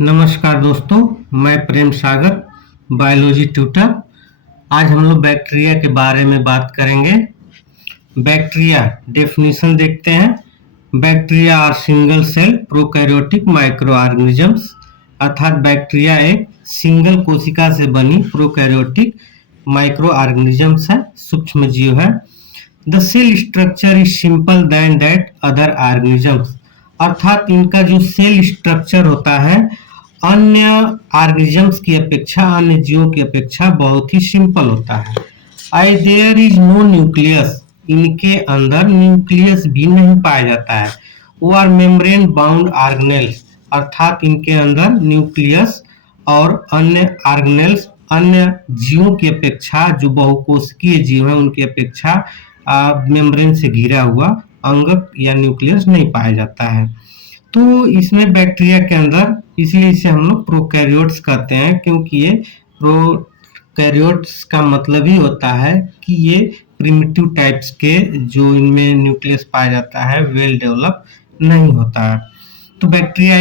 नमस्कार दोस्तों, मैं प्रेम सागर, बायोलॉजी ट्यूटर। आज हम लोग बैक्टीरिया के बारे में बात करेंगे। बैक्टीरिया डेफिनेशन देखते हैं। Bacteria are single cell prokaryotic microorganisms, अर्थात बैक्टीरिया एक सिंगल कोशिका से बनी प्रोकैरियोटिक माइक्रो ऑर्गेनिजम्स है, सूक्ष्म जीव है। The cell structure is simple then that other organisms, अर्थात इनका जो सेल स्ट्रक्चर होता है अन्य ऑर्गेनिजम्स की अपेक्षा, अन्य जीवों की अपेक्षा बहुत ही सिंपल होता है। I there is no nucleus, इनके अंदर न्यूक्लियस भी नहीं पाया जाता है। वो आर मेम्ब्रेन बाउंड ऑर्गेनेल्स, अर्थात इनके अंदर न्यूक्लियस और अन्य ऑर्गेनेल्स अन्य जीवों की अपेक्षा, जो बहुकोशिकीय जीव है उनकी अपेक्षा मेम्ब्रेन से घिरा हुआ अंगक या न्यूक्लियस नहीं पाया जाता है। तो इसमें बैक्टीरिया के अंदर, इसलिए इसे हम लोग प्रोकैरियोट्स कहते हैं, क्योंकि ये प्रोकैरियोट्स का मतलब ही होता है कि ये प्रिमिटिव टाइप्स के, जो इनमें न्यूक्लियस पाया जाता है, वेल डेवलप नहीं होता है। तो बैक्टीरिया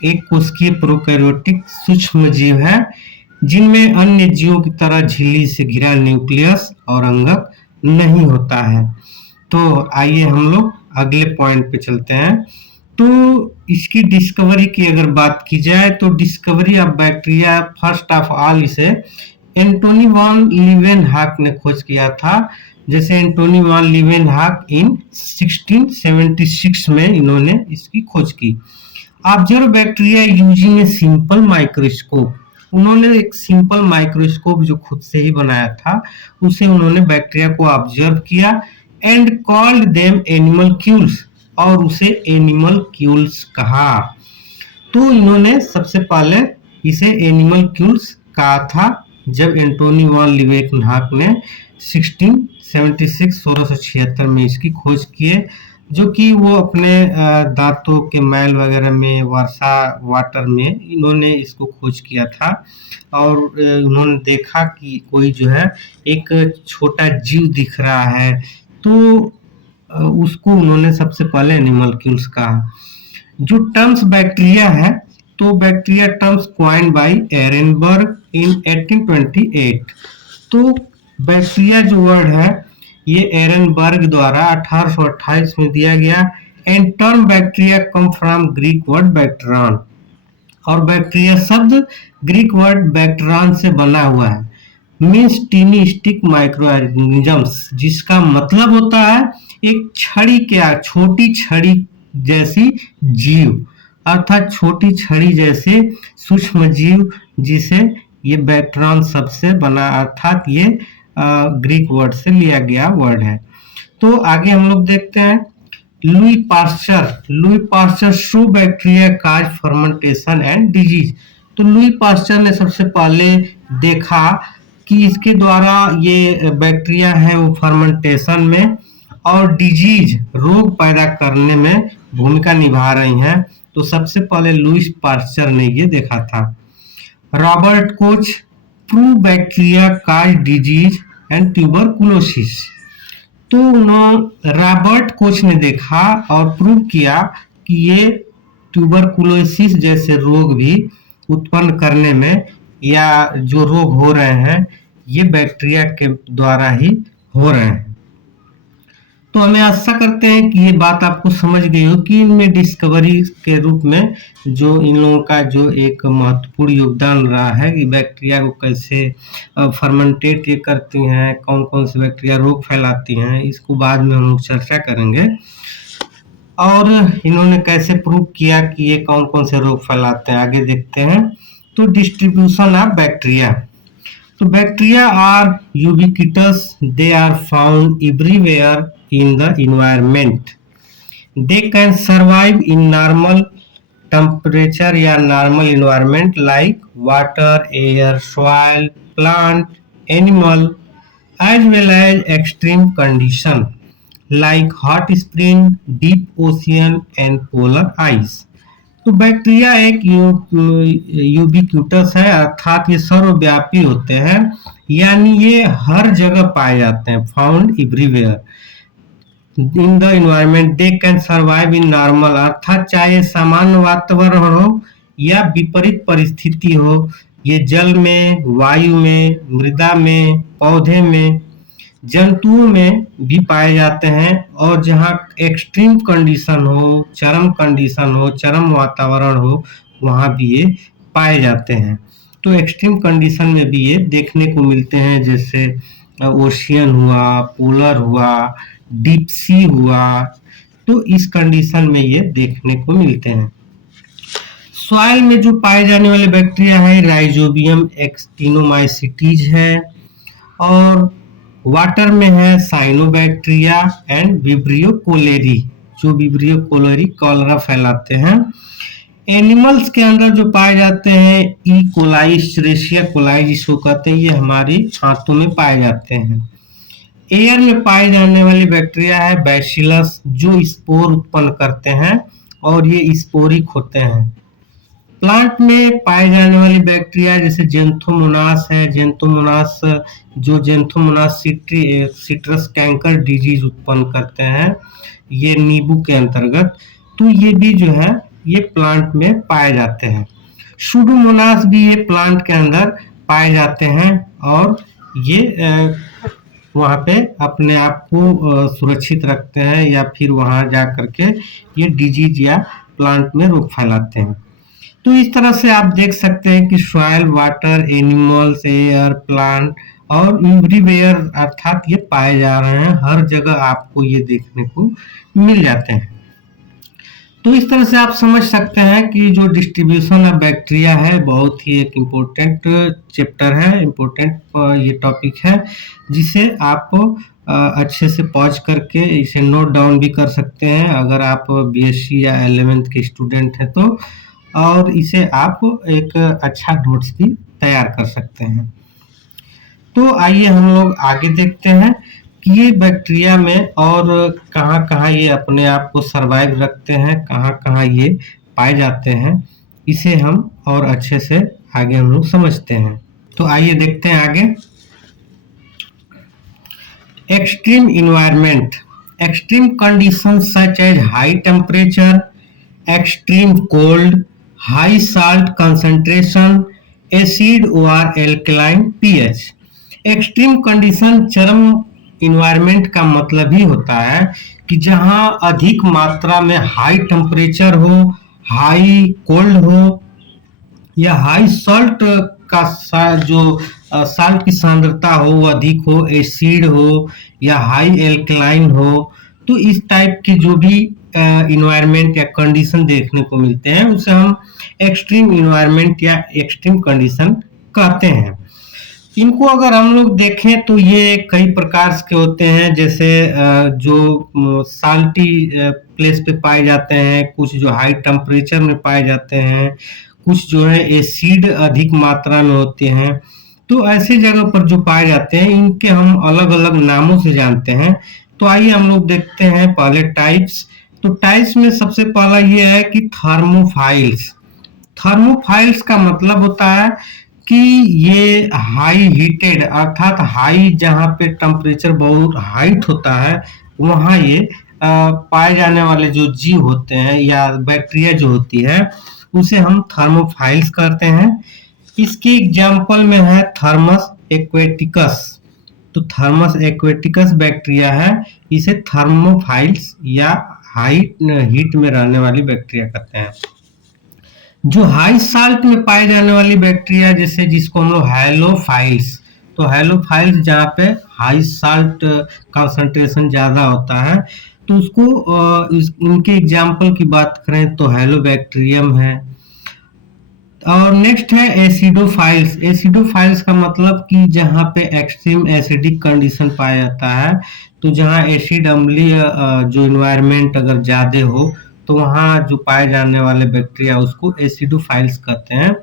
एक कोशिकीय प्रोकैरियोटिक सूक्ष्म जीव है जिनमें अन्य जीवों की तरह झिल्ली से घिरा न्यूक्लियस और अंगक नहीं होता है। तो आइए हम लोग अगले पॉइंट पे चलते हैं। तो इसकी डिस्कवरी की अगर बात की जाए तो discovery of bacteria, first of all इसे एंटोनी वॉन लीवेनहॉक ने खोज किया था। जैसे एंटोनी वॉन लीवेनहॉक इन 1676 में इन्होंने इसकी खोज की। Observe bacteria using a simple microscope, उन्होंने एक सिंपल माइक्रोस्कोप जो खुद से ही बनाया था, उसे उन्होंने बैक्टीरिया को ऑब्जर्व किया एंड कॉल्ड देम एनिमलक्यूल्स, और उसे एनिमलक्यूल्स कहा। तो इन्होंने सबसे पहले इसे एनिमलक्यूल्स कहा था जब एंटोनी वॉन लीवेनहॉक ने 1676 में इसकी खोज किए, जो कि वो अपने दांतों के मैल वगैरह में, वर्षा वाटर में इन्होंने इसको खोज किया था। और उन्होंने देखा कि कोई जो है एक छोटा जीव दिख रहा है, तो उसको उन्होंने सबसे पहले एनिमलक्यूल्स कहा। जो टर्म्स बैक्टीरिया है, तो बैक्टीरिया टर्म्स क्वाइंड बाय एरेनबर्ग इन 1828। तो बैक्टीरिया जो वर्ड है ये एरेनबर्ग द्वारा 1828 में दिया गया। And term bacteria come from Greek word bacterion, और बैक्टीरिया शब्द ग्रीक वर्ड बैक्टेरियन से बना हुआ है। Means tiny stick microorganisms, जिसका मतलब होता है एक छड़ी के, छोटी छड़ी जैसी जीव, अर्थात छोटी छड़ी जैसे सूक्ष्म जीव, जिसे ये बैक्टेरियन शब्द से बना, अर्थात ये ग्रीक वर्ड से लिया गया वर्ड है। तो आगे हम लोग देखते हैं Louis Pasteur show bacteria cause fermentation and disease. तो लुई पास्चर ने सबसे पहले देखा कि इसके द्वारा ये बैक्टीरिया है वो फर्मेंटेशन में और डिजीज, रोग पैदा करने में भूमिका निभा रही हैं। तो सबसे पहले लुई पास्चर ने ये देखा था। Robert Koch prove bacteria cause disease and tuberculosis. तो रॉबर्ट कोच ने देखा और प्रूव किया कि ये ट्यूबरकुलोसिस जैसे रोग भी उत्पन्न करने में, या जो रोग हो रहे हैं ये बैक्टीरिया के द्वारा ही हो रहे हैं। तो हमें आशा करते हैं कि ये बात आपको समझ गई हो कि इनमें डिस्कवरी के रूप में जो इन लोगों का जो एक महत्वपूर्ण योगदान रहा है कि बैक्टीरिया को कैसे फर्मेंटेट ये करती हैं, कौन कौन से बैक्टीरिया रोग फैलाती हैं, इसको बाद में हम लोग चर्चा करेंगे। और इन्होंने कैसे प्रूव किया कि ये कौन कौन से रोग फैलाते हैं, आगे देखते हैं। तो डिस्ट्रीब्यूशन ऑफ बैक्टीरिया, तो bacteria are ubiquitous, they are found everywhere in the environment. They can survive in normal temperature या normal environment like water, air, soil, plant, animal, as well as extreme condition like hot spring, deep ocean and polar ice. तो bacteria एक ubiquitous है, अर्थात ये सर्वव्यापी होते हैं, यानी ये हर जगह पाए जाते हैं। Found everywhere in the environment, they can survive in normal, अर्थात चाहे सामान्य वातावरण हो या विपरीत परिस्थिति हो, ये जल में, वायु में, मृदा में, पौधे में, जंतुओं में भी पाए जाते हैं। और जहाँ एक्सट्रीम कंडीशन हो, चरम वातावरण हो, वहाँ भी ये पाए जाते हैं। तो एक्सट्रीम कंडीशन में भी ये देखने को मिलते हैं, जैसे ओशियन हुआ, पोलर हुआ, डीप सी हुआ, तो इस कंडीशन में ये देखने को मिलते हैं। सॉइल में जो पाए जाने वाले बैक्टीरिया है राइजोबियम एक्टिनोमाइसिटीज है, और वाटर में है साइनोबैक्टीरिया एंड विब्रियो कोलेरी, जो विब्रियो कोलेरी कॉलरा फैलाते हैं। एनिमल्स के अंदर जो पाए जाते हैं ई कोलाई, स्टेरेशिया कोलाई जिसको कहते हैं, ये हमारी छातों में पाए जाते हैं। एयर में पाए जाने वाली बैक्टीरिया है बैसिलस, जो स्पोर उत्पन्न करते हैं और ये स्पोरिक होते हैं। प्लांट में पाए जाने वाली बैक्टीरिया जैसे जेंथोमोनास है, जेंथोमोनास सिट्रस कैंकर डिजीज उत्पन्न करते हैं, ये नींबू के अंतर्गत, तो ये भी जो है ये प्लांट में पाए जाते हैं। सुडोमोनास भी ये प्लांट के अंदर पाए जाते हैं और ये वहाँ पे अपने आप को सुरक्षित रखते हैं या फिर वहाँ जा करके ये डिजीज या प्लांट में रोग फैलाते हैं। तो इस तरह से आप देख सकते हैं कि soil, water, animals, air, plant और एवरीवेयर अर्थात ये पाए जा रहे हैं, हर जगह आपको ये देखने को मिल जाते हैं। तो इस तरह से आप समझ सकते हैं कि जो डिस्ट्रीब्यूशन ऑफ बैक्टीरिया है बहुत ही एक इम्पोर्टेंट चैप्टर है, इम्पोर्टेंट ये टॉपिक है, जिसे आप अच्छे से पॉज करके इसे नोट डाउन भी कर सकते हैं अगर आप बीएससी या 11th के स्टूडेंट हैं तो, और इसे आप एक अच्छा नोट्स भी तैयार कर सकते हैं। तो आइए हम लोग आगे देखते हैं कि ये बैक्टीरिया में और कहाँ-कहाँ ये अपने आप को सरवाइव रखते हैं, कहाँ-कहाँ ये पाए जाते हैं, इसे हम और अच्छे से आगे हम लोग समझते हैं। तो आइए देखते हैं आगे। Extreme environment, extreme condition such as high temperature, extreme cold, high salt concentration, acid और एल्कलाइन पीएच। एक्सट्रीम कंडीशन चरम इन्वायरमेंट का मतलब ही होता है कि जहां अधिक मात्रा में हाई टेम्परेचर हो, हाई कोल्ड हो या हाई सॉल्ट का जो साल्ट की सांद्रता हो वो अधिक हो, एसिड हो या हाई एल्कलाइन हो, तो इस टाइप की जो भी इन्वायरमेंट या कंडीशन देखने को मिलते हैं उसे हम एक्सट्रीम इन्वायरमेंट या एक्सट्रीम कंडीशन कहते हैं। इनको अगर हम लोग देखें तो ये कई प्रकार के होते हैं, जैसे जो साल्टी प्लेस पे पाए जाते हैं, कुछ जो हाई टेम्परेचर में पाए जाते हैं, कुछ जो है एसिड अधिक मात्रा में होते हैं। तो ऐसे जगह पर जो पाए जाते हैं इनके हम अलग अलग नामों से जानते हैं। तो आइए हम लोग देखते हैं पहले टाइप्स। तो टाइप्स में सबसे पहला ये है कि थर्मोफाइल्स। थर्मोफाइल्स का मतलब होता है कि ये हाई हीटेड अर्थात हाई जहाँ पे टेम्परेचर बहुत हाइट होता है वहाँ ये पाए जाने वाले जो जीव होते हैं या बैक्टीरिया जो होती है उसे हम थर्मोफाइल्स कहते हैं। इसकी एग्जाम्पल में है थर्मस एक्वेटिकस। तो थर्मस एक्वेटिकस बैक्टीरिया है, इसे थर्मोफाइल्स या हाई हीट में रहने वाली बैक्टीरिया कहते हैं। जो हाई साल्ट में पाए जाने वाली बैक्टीरिया जैसे जिसको हम लोग हैलोफाइल्स, तो हैलोफाइल्स जहाँ पे हाई साल्ट कंसंट्रेशन ज्यादा होता है तो उसको उनके एग्जाम्पल की बात करें तो हैलोबैक्टीरियम है। और नेक्स्ट है एसिडोफाइल्स। एसिडोफाइल्स का मतलब कि जहाँ पे एक्सट्रीम एसिडिक कंडीशन पाया जाता है, तो जहाँ एसिड अम्लीय जो इन्वायरमेंट अगर ज्यादा हो तो वहाँ जो पाए जाने वाले बैक्टीरिया उसको एसिडोफाइल्स कहते हैं।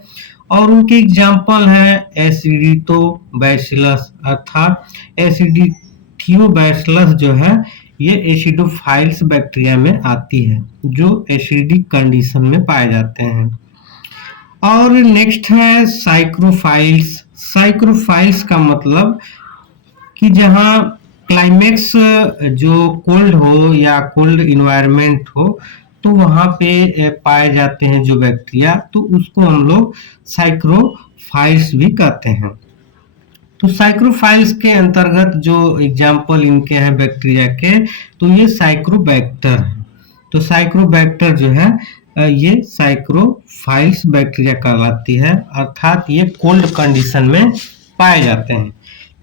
और उनके एग्जाम्पल है एसिडिटोबैसिलस अर्थात एसिडिथियोबैसिलस जो है ये एसिडोफाइल्स बैक्टीरिया में आती है जो एसिडिक कंडीशन में पाए जाते हैं। और नेक्स्ट है साइक्रोफाइल्स। साइक्रोफाइल्स का मतलब कि जहाँ क्लाइमेक्स जो कोल्ड हो या कोल्ड इन्वायरमेंट हो तो वहाँ पे पाए जाते हैं जो बैक्टीरिया, तो उसको हम लोग साइक्रोफाइल्स भी कहते हैं। तो साइक्रोफाइल्स के अंतर्गत जो एग्जाम्पल इनके हैं बैक्टीरिया के, तो ये साइक्रोबैक्टर है। तो साइक्रोबैक्टर जो है ये साइक्रोफाइल्स बैक्टीरिया कहलाती है, अर्थात ये कोल्ड कंडीशन में पाए जाते हैं।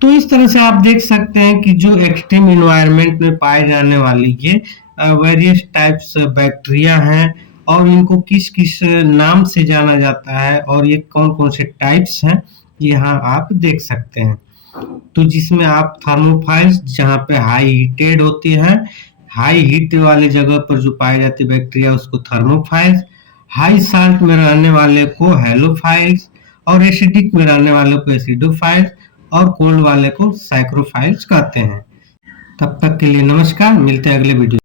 तो इस तरह से आप देख सकते हैं कि जो एक्सट्रीम इन्वायरमेंट में पाए जाने वाली ये वेरियस टाइप्स बैक्टीरिया हैं, और इनको किस किस नाम से जाना जाता है और ये कौन कौन से टाइप्स हैं, यहाँ आप देख सकते हैं। तो जिसमें आप थर्मोफाइल्स, जहाँ पे हाई हीटेड होती है, हाई हीट वाली जगह पर जो पाई जाती बैक्टीरिया उसको थर्मोफाइल्स, हाई साल्ट में रहने वाले को हेलोफाइल्स, और एसिडिक में रहने वाले को एसिडोफाइल्स, और कोल्ड वाले को साइक्रोफाइल्स कहते हैं। तब तक के लिए नमस्कार, मिलते हैं अगले वीडियो।